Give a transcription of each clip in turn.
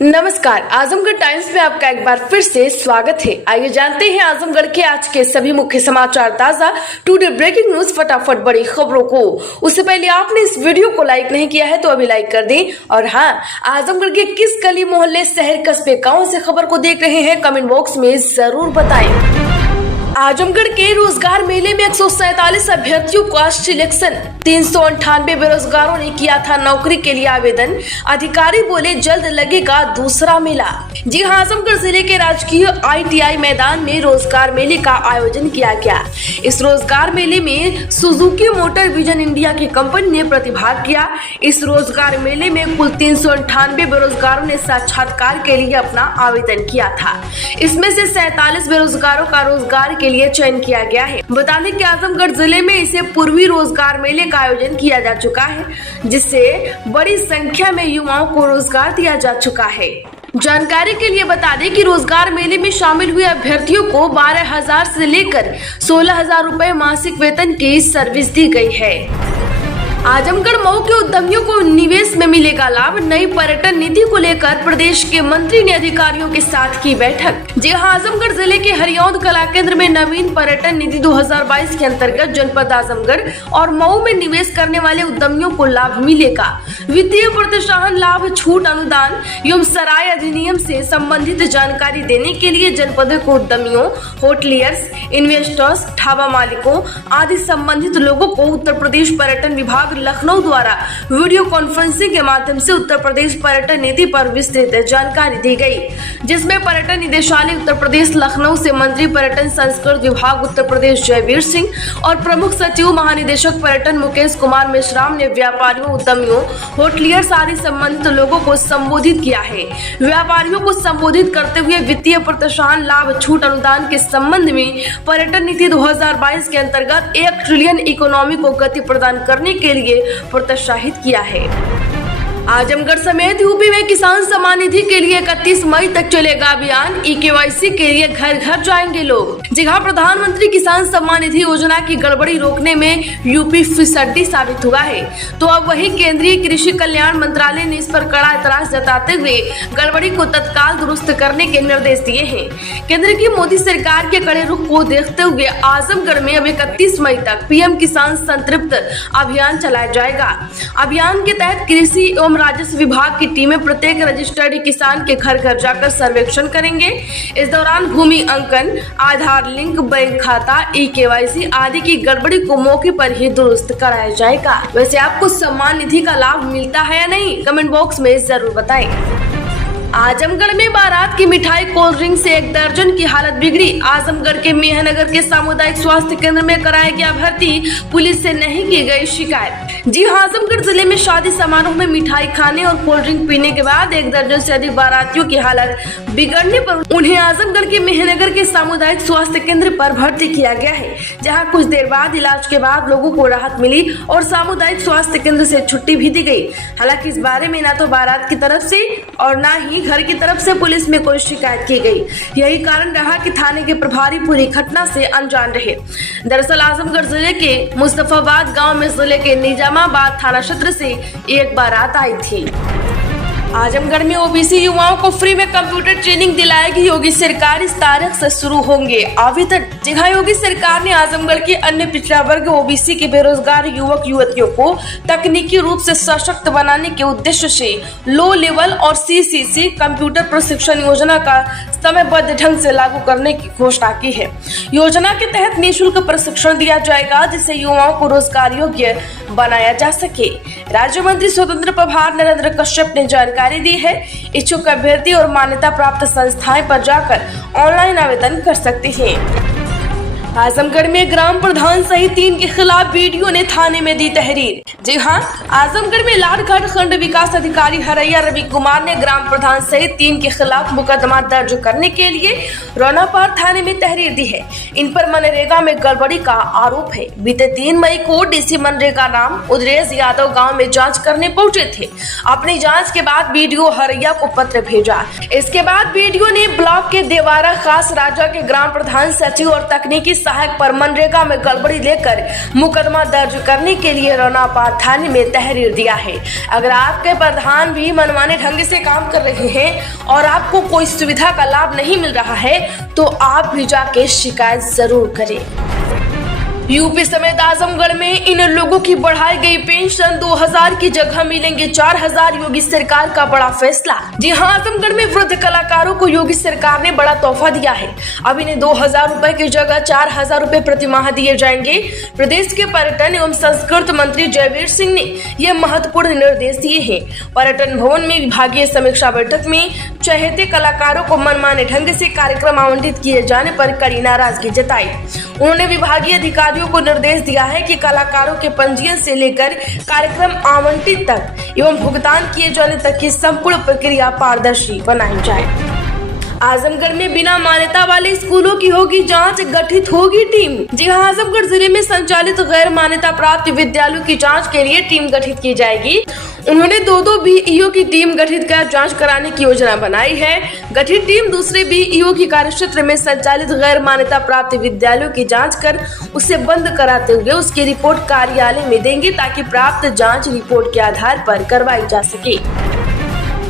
नमस्कार, आजमगढ़ टाइम्स में आपका एक बार फिर से स्वागत है। आइए जानते हैं आजमगढ़ के आज के सभी मुख्य समाचार, ताजा टुडे ब्रेकिंग न्यूज, फटाफट बड़ी खबरों को। उससे पहले आपने इस वीडियो को लाइक नहीं किया है तो अभी लाइक कर दें। और हाँ, आजमगढ़ के किस गली मोहल्ले, शहर, कस्बे, गाँव से खबर को देख रहे हैं, कमेंट बॉक्स में जरूर बताएं। आजमगढ़ के रोजगार मेले में 147 अभ्यर्थियों का सिलेक्शन। 398 बेरोजगारों ने किया था नौकरी के लिए आवेदन। अधिकारी बोले जल्द लगेगा दूसरा मेला। जी हाँ, आजमगढ़ जिले के राजकीय ITI मैदान में रोजगार मेले का आयोजन किया गया। इस रोजगार मेले में सुजुकी मोटर विजन इंडिया की कंपनी ने प्रतिभाग किया। इस रोजगार मेले में कुल 398 बेरोजगारों ने साक्षात्कार के लिए अपना आवेदन किया था। इसमें से 47 बेरोजगारों का रोजगार के लिए चयन किया गया है। बता दें कि आजमगढ़ जिले में इसे पूर्वी रोजगार मेले का आयोजन किया जा चुका है, जिससे बड़ी संख्या में युवाओं को रोजगार दिया जा चुका है। जानकारी के लिए बता दें कि रोजगार मेले में शामिल हुए अभ्यर्थियों को 12,000 से लेकर 16,000 रुपए मासिक वेतन की सर्विस दी गई है। आजमगढ़ मऊ के उद्यमियों को निवेश में मिलेगा लाभ। नई पर्यटन नीति को लेकर प्रदेश के मंत्री ने अधिकारियों के साथ की बैठक। जी हां, आजमगढ़ जिले के हरियौंद कला केंद्र में नवीन पर्यटन नीति 2022 के अंतर्गत जनपद आजमगढ़ और मऊ में निवेश करने वाले उद्यमियों को लाभ मिलेगा। वित्तीय प्रोत्साहन लाभ, छूट, अनुदान एवं सराय अधिनियम से संबंधित जानकारी देने के लिए जनपद को उद्यमियों, होटलियर्स, इन्वेस्टर्स, ढाबा मालिकों आदि संबंधित लोगों को उत्तर प्रदेश पर्यटन विभाग लखनऊ द्वारा वीडियो कॉन्फ्रेंसिंग के माध्यम से उत्तर प्रदेश पर्यटन नीति पर विस्तृत जानकारी दी गई, जिसमें पर्यटन निदेशालय उत्तर प्रदेश लखनऊ से मंत्री पर्यटन संस्कृति विभाग उत्तर प्रदेश जयवीर सिंह और प्रमुख सचिव महानिदेशक पर्यटन मुकेश कुमार मेश्राम ने व्यापारियों, उद्यमियों, होटलियर्स आदि संबंधित लोगों को संबोधित किया है। व्यापारियों को संबोधित करते हुए वित्तीय प्रोत्साहन लाभ, छूट, अनुदान के संबंध में पर्यटन नीति 2022 के अंतर्गत 1 ट्रिलियन इकोनॉमी को गति प्रदान करने के लिए प्रोत्साहित किया है। आजमगढ़ समेत यूपी में किसान सम्मान निधि के लिए 31 मई तक चलेगा अभियान। eKYC के लिए घर घर जाएंगे लोग। जी हां, प्रधानमंत्री किसान सम्मान निधि योजना की गड़बड़ी रोकने में यूपी फिसड्डी साबित हुआ है, तो अब वही केंद्रीय कृषि कल्याण मंत्रालय ने इस पर कड़ा एतराज जताते हुए गड़बड़ी को तत्काल दुरुस्त करने के निर्देश दिए हैं। केंद्र की मोदी सरकार के कड़े रुख को देखते हुए आजमगढ़ में अब 31 मई तक PM किसान संतृप्त अभियान चलाया जाएगा। अभियान के तहत कृषि एवं राजस्व विभाग की टीमें प्रत्येक रजिस्टर्ड किसान के घर घर जाकर सर्वेक्षण करेंगे। इस दौरान भूमि अंकन, आधार लिंक, बैंक खाता, eKYC आदि की गड़बड़ी को मौके पर ही दुरुस्त कराया जाएगा। वैसे आपको सम्मान निधि का लाभ मिलता है या नहीं, कमेंट बॉक्स में जरूर बताएं। आजमगढ़ में बारात की मिठाई, कोल्ड ड्रिंक से 1 दर्जन की हालत बिगड़ी। आजमगढ़ के मेहनगर के सामुदायिक स्वास्थ्य केंद्र में कराया गया भर्ती, पुलिस से नहीं की गई शिकायत। जी हाँ, आजमगढ़ जिले में शादी समारोह में मिठाई खाने और कोल्ड ड्रिंक पीने के बाद 1 दर्जन से अधिक बारातियों की हालत बिगड़ने पर उन्हें आजमगढ़ के मेहनगर के सामुदायिक स्वास्थ्य केंद्र पर भर्ती किया गया है, जहाँ कुछ देर बाद इलाज के बाद लोगों को राहत मिली और सामुदायिक स्वास्थ्य केंद्र से छुट्टी भी दी गई। हालांकि इस बारे में न तो बारात की तरफ से और न ही घर की तरफ से पुलिस में कोई शिकायत की गई। यही कारण रहा कि थाने के प्रभारी पूरी घटना से अनजान रहे। दरअसल आजमगढ़ जिले के मुस्तफाबाद गांव में जिले के निजामाबाद थाना क्षेत्र से एक बारात आई थी। आजमगढ़ में OBC युवाओं को फ्री में कंप्यूटर ट्रेनिंग दिलाएगी योगी सरकार। इस तारीख से शुरू होंगे आवेदन। जी हां, योगी सरकार ने आजमगढ़ के अन्य पिछड़ा वर्ग OBC के बेरोजगार युवक युवतियों को तकनीकी रूप से सशक्त बनाने के उद्देश्य से लो लेवल और CCC कंप्यूटर प्रशिक्षण योजना का समयबद्ध ढंग से लागू करने की घोषणा की है। योजना के तहत निःशुल्क प्रशिक्षण दिया जाएगा, जिससे युवाओं को रोजगार योग्य बनाया जा सके। राज्य मंत्री स्वतंत्र प्रभार नरेंद्र कश्यप ने जानकारी दी है। इच्छुक अभ्यर्थी और मान्यता प्राप्त संस्थाएं पर जाकर ऑनलाइन आवेदन कर सकते हैं। आजमगढ़ में ग्राम प्रधान सहित 3 के खिलाफ BDO ने थाने में दी तहरीर। जी हां, आजमगढ़ में लाठघाट खंड विकास अधिकारी हरैया रवि कुमार ने ग्राम प्रधान सहित 3 के खिलाफ मुकदमा दर्ज करने के लिए रोनापार थाने में तहरीर दी है। इन पर मनरेगा में गड़बड़ी का आरोप है। बीते 3 मई को DC मनरेगा नाम उदरेश यादव गाँव में जाँच करने पहुँचे थे। अपनी जाँच के बाद BDO हरैया को पत्र भेजा। इसके बाद BDO ने ब्लॉक के देवारा खास राजा के ग्राम प्रधान, सचिव और तकनीकी सहायक पर मनरेगा में गड़बड़ी लेकर मुकदमा दर्ज करने के लिए रौनापार थाने में तहरीर दिया है। अगर आपके प्रधान भी मनमाने ढंग से काम कर रहे हैं और आपको कोई सुविधा का लाभ नहीं मिल रहा है तो आप भी जाके शिकायत जरूर करें। यूपी समेत आजमगढ़ में इन लोगों की बढ़ाई गई पेंशन 2000 की जगह मिलेंगे 4000। योगी सरकार का बड़ा फैसला। जी हां, आजमगढ़ में वृद्ध कलाकारों को योगी सरकार ने बड़ा तोहफा दिया है। अब इन्हें 2000 रुपए की जगह 4000 रुपए प्रति माह दिए जाएंगे। प्रदेश के पर्यटन एवं संस्कृति मंत्री जयवीर सिंह ने यह महत्वपूर्ण निर्देश दिए हैं। पर्यटन भवन में विभागीय समीक्षा बैठक में चहेते कलाकारों को मनमाने ढंग से कार्यक्रम आवंटित किए जाने पर कड़ी नाराजगी जताई। उन्होंने विभागीय अधिकारियों को निर्देश दिया है कि कलाकारों के पंजीयन से लेकर कार्यक्रम आवंटित तक एवं भुगतान किए जाने तक की संपूर्ण प्रक्रिया पारदर्शी बनाई जाए। आजमगढ़ में बिना मान्यता वाले स्कूलों की होगी जांच, गठित होगी टीम। जी हां, आजमगढ़ जिले में संचालित गैर मान्यता प्राप्त विद्यालयों की जांच के लिए टीम गठित की जाएगी। उन्होंने दो बीईओ की टीम गठित कर जांच कराने की योजना बनाई है। गठित टीम दूसरे बीईओ की कार्यक्षेत्र में संचालित गैर मान्यता प्राप्त विद्यालयों की जांच कर उसे बंद कराते हुए उसकी रिपोर्ट कार्यालय में देंगे ताकि प्राप्त जांच रिपोर्ट के आधार पर करवाई जा सके।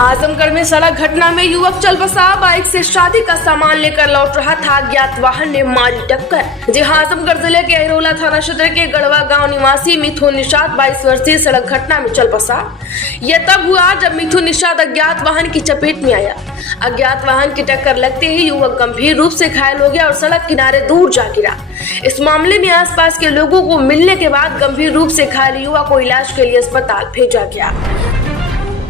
आजमगढ़ में सड़क घटना में युवक चल बसा। बाइक से शादी का सामान लेकर लौट रहा था, अज्ञात वाहन ने मारी टक्कर। जी हां, आजमगढ़ जिले के अहिरोला थाना क्षेत्र के गढ़वा गांव निवासी मिथुन निषाद 22 वर्षीय सड़क घटना में चल बसा। यह तब हुआ जब मिथुन निषाद अज्ञात वाहन की चपेट में आया। अज्ञात वाहन की टक्कर लगते ही युवक गंभीर रूप से घायल हो गया और सड़क किनारे दूर जा गिरा। इस मामले में आसपास के लोगों को मिलने के बाद गंभीर रूप से घायल युवक को इलाज के लिए अस्पताल भेजा गया।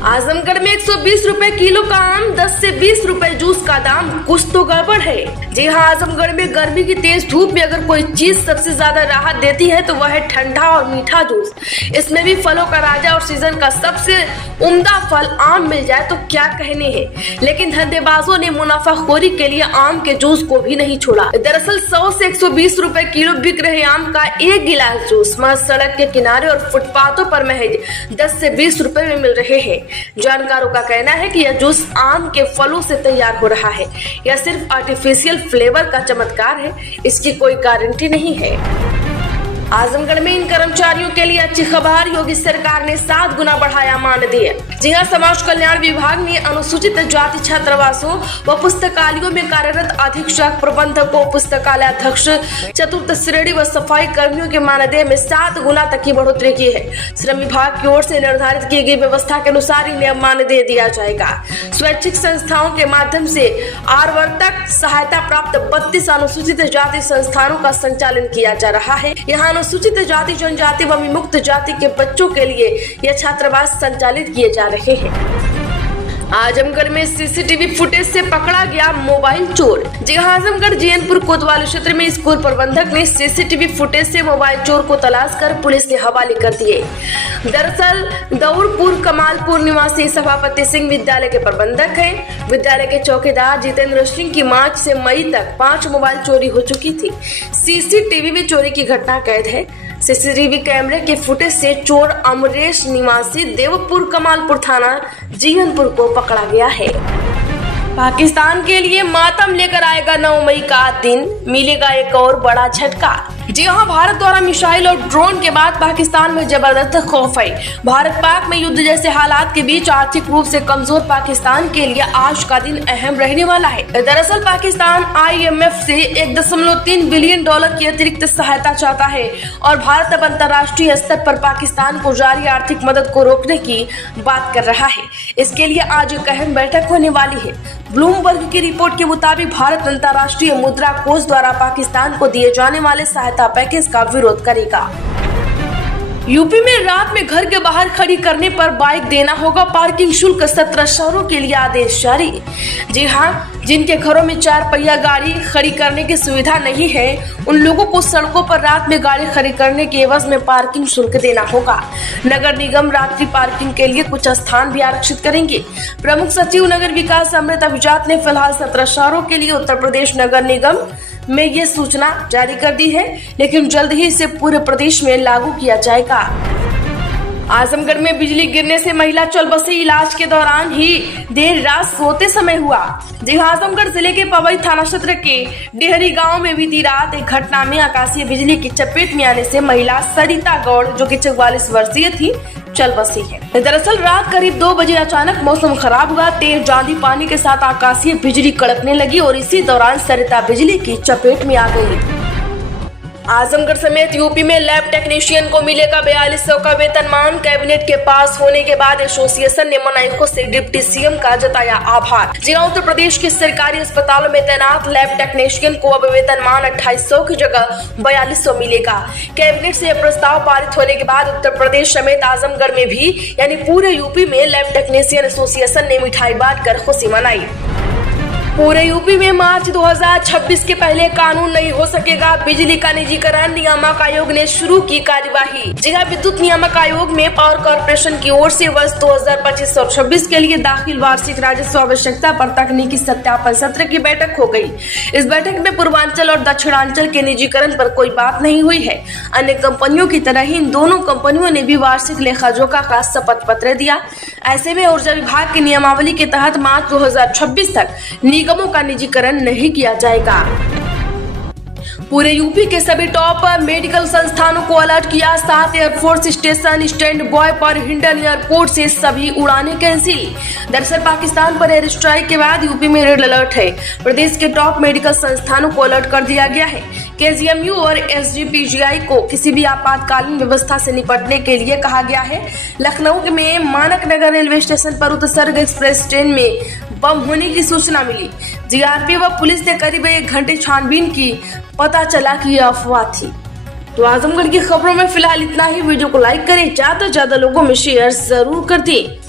आजमगढ़ में 120 रुपए किलो का आम, 10 से 20 रुपए जूस का दाम। कुछ तो गड़बड़ है। जी हां, आजमगढ़ में गर्मी की तेज धूप में अगर कोई चीज सबसे ज्यादा राहत देती है तो वह है ठंडा और मीठा जूस। इसमें भी फलों का राजा और सीजन का सबसे उम्दा फल आम मिल जाए तो क्या कहने हैं। लेकिन धंधेबाजों ने मुनाफाखोरी के लिए आम के जूस को भी नहीं छोड़ा। दरअसल 100 से 120 रुपए किलो बिक रहे आम का एक गिलास जूस सड़क के किनारे और फुटपाथों पर महज 10 से 20 रुपए में मिल रहे हैं। जानकारों का कहना है कि यह जूस आम के फलों से तैयार हो रहा है। यह सिर्फ आर्टिफिशियल फ्लेवर का चमत्कार है, इसकी कोई गारंटी नहीं है। आजमगढ़ में इन कर्मचारियों के लिए अच्छी खबर। योगी सरकार ने 7 गुना बढ़ाया मानदेय। जी हां, समाज कल्याण विभाग ने अनुसूचित जाति छात्रावासों व पुस्तकालयों में कार्यरत अधीक्षक, प्रबंधकों, पुस्तकालय अध्यक्ष, चतुर्थ श्रेणी व सफाई कर्मियों के मानदेय में 7 गुना तक की बढ़ोतरी की है। श्रम विभाग की ओर से निर्धारित की गई व्यवस्था के अनुसार इन्हें मानदेय दिया जाएगा। स्वैच्छिक संस्थाओं के माध्यम से आवर्तक सहायता प्राप्त 32 अनुसूचित जाति संस्थानों का संचालन किया जा रहा है। यहाँ अनुसूचित जाति, जनजाति व विमुक्त जाति के बच्चों के लिए यह छात्रावास संचालित किए जा रहे हैं। आजमगढ़ में सीसीटीवी फुटेज से पकड़ा गया मोबाइल चोर। जी हां, आजमगढ़ जीएनपुर कोतवाली क्षेत्र में स्कूल प्रबंधक ने सीसीटीवी फुटेज से मोबाइल चोर को तलाश कर पुलिस के हवाले कर दिए। दरअसल दौड़पुर कमालपुर निवासी सभापति सिंह विद्यालय के प्रबंधक हैं। विद्यालय के चौकीदार जितेंद्र सिंह की मार्च से मई तक 5 मोबाइल चोरी हो चुकी थी। सीसीटीवी में चोरी की घटना कैद है। सीसीटीवी कैमरे के फुटेज से चोर अमरेश निवासी देवपुर कमालपुर थाना जीहनपुर को पकड़ा गया है। पाकिस्तान के लिए मातम लेकर आएगा 9 मई का दिन, मिलेगा एक और बड़ा झटका। जी हां, भारत द्वारा मिसाइल और ड्रोन के बाद पाकिस्तान में जबरदस्त खौफ है। भारत पाक में युद्ध जैसे हालात के बीच आर्थिक रूप से कमजोर पाकिस्तान के लिए आज का दिन अहम रहने वाला है। दरअसल पाकिस्तान IMF से $1.3 बिलियन की अतिरिक्त सहायता चाहता है और भारत अब अंतर्राष्ट्रीय स्तर पर पाकिस्तान को जारी आर्थिक मदद को रोकने की बात कर रहा है। इसके लिए आज एक अहम बैठक होने वाली है। ब्लूमबर्ग की रिपोर्ट के मुताबिक भारत अंतर्राष्ट्रीय मुद्रा कोष द्वारा पाकिस्तान को दिए जाने वाले सहायता पैकेज का विरोध करेगा। यूपी में रात में घर के बाहर खड़ी करने पर बाइक देना होगा पार्किंग शुल्क। 17 शहरों के लिए आदेश जारी। जी हां, जिनके घरों में 4 पहिया गाड़ी खड़ी करने की सुविधा नहीं है उन लोगों को सड़कों पर रात में गाड़ी खड़ी करने के एवज में पार्किंग शुल्क देना होगा। नगर निगम रात्रि पार्किंग के लिए कुछ स्थान भी आरक्षित करेंगे। प्रमुख सचिव नगर विकास अमृत अभिजात ने फिलहाल 17 शहरों के लिए उत्तर प्रदेश नगर निगम में ये सूचना जारी कर दी है, लेकिन जल्द ही इसे पूरे प्रदेश में लागू किया जाएगा। आजमगढ़ में बिजली गिरने से महिला चल बसी। इलाज के दौरान ही देर रात सोते समय हुआ। जी हाँ, आजमगढ़ जिले के पवई थाना क्षेत्र के डेहरी गांव में बीती रात एक घटना में आकाशीय बिजली की चपेट में आने से महिला सरिता गौड़, जो कि 44 वर्षीय थी, चल बसी है। दरअसल रात करीब 2 बजे अचानक मौसम खराब हुआ। तेज आंधी पानी के साथ आकाशीय बिजली कड़कने लगी और इसी दौरान सरिता बिजली की चपेट में आ गई। आजमगढ़ समेत यूपी में लैब टेक्नीशियन को मिलेगा 4200 का वेतनमान। कैबिनेट के पास होने के बाद एसोसिएशन ने मनाइको से डिप्टी सीएम का जताया आभार। जी उत्तर प्रदेश के सरकारी अस्पतालों में तैनात लैब टेक्नीशियन को अब वेतनमान 2800 की जगह 4200 मिलेगा। कैबिनेट से यह प्रस्ताव पारित होने के बाद उत्तर प्रदेश समेत आजमगढ़ में भी यानी पूरे यूपी में लैब टेक्नीशियन एसोसिएशन ने मिठाई बांटकर खुशी मनाई। पूरे यूपी में मार्च 2026 के पहले कानून नहीं हो सकेगा। बिजली का निजीकरण, नियामक आयोग ने शुरू की कार्यवाही। जी हां, विद्युत नियामक आयोग में पावर कॉर्पोरेशन की ओर से वर्ष 2025 और 26 के लिए दाखिल वार्षिक राजस्व आवश्यकता पर तकनीकी सत्यापन सत्र की बैठक हो गई। इस बैठक में पूर्वांचल और दक्षिणांचल के निजीकरण पर कोई बात नहीं हुई है। अन्य कंपनियों की तरह ही इन दोनों कंपनियों ने भी वार्षिक लेखा जोखा का शपथ पत्र दिया। ऐसे में ऊर्जा विभाग की नियमावली के तहत मार्च 2026 तक निगमों का निजीकरण नहीं किया जाएगा। पूरे यूपी के सभी टॉप मेडिकल संस्थानों को अलर्ट किया। 7 एयरफोर्स स्टेशन स्टैंड बॉय पर हिंडन एयरपोर्ट से सभी उड़ानें कैंसिल। दरअसल पाकिस्तान पर एयर स्ट्राइक के बाद यूपी में रेड अलर्ट है। प्रदेश के टॉप मेडिकल संस्थानों को अलर्ट कर दिया गया है। केजीएमयू और एसजीपीजीआई को किसी भी आपातकालीन व्यवस्था से निपटने के लिए कहा गया है। लखनऊ में मानक नगर रेलवे स्टेशन पर उत्सर्ग एक्सप्रेस ट्रेन में बम होने की सूचना मिली। जीआरपी व पुलिस ने करीब 1 घंटे छानबीन की, पता चला कि यह अफवाह थी। तो आजमगढ़ की खबरों में फिलहाल इतना ही। वीडियो को लाइक करें, ज्यादा से ज्यादा लोगों में शेयर जरूर कर दें।